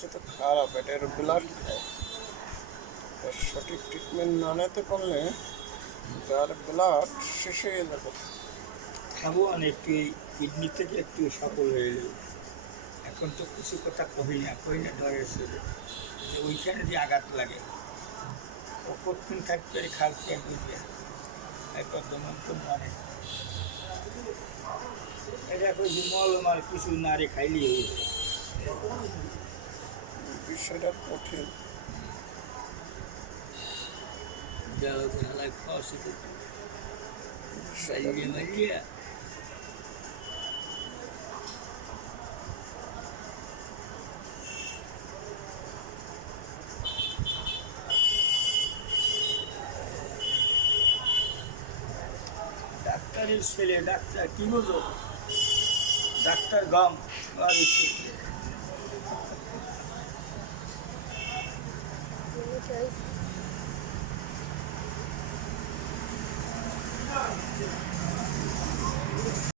পরিস্থিতি খারাপ, এটার ব্লাড খায়। এর সঠিক ট্রিটমেন্ট না নিতে পারলে তার ব্লাড শেষ হয়ে যাবে। খাবো আর একটু এই কিডনি থেকে একটু সফল হয়ে যাবে। এখন তো কিছু কথা কই না ডরে চলে যে ওইখানে যে আঘাত লাগে ও কতক্ষণ থাকতে খালতে বুঝবে একবার দমন তো মনে এটা কইছি মলমাল কিছু নারে খাইলি হয়ে যায়। বিষয়টা কঠিন। যাও হালাই খাওয়া শিখে বিষয়টা মারিয়ে মারিয়ে ডাক্তারের ছেলে ডাক্তার কি বলতো ডাক্তার গম আর Let me try.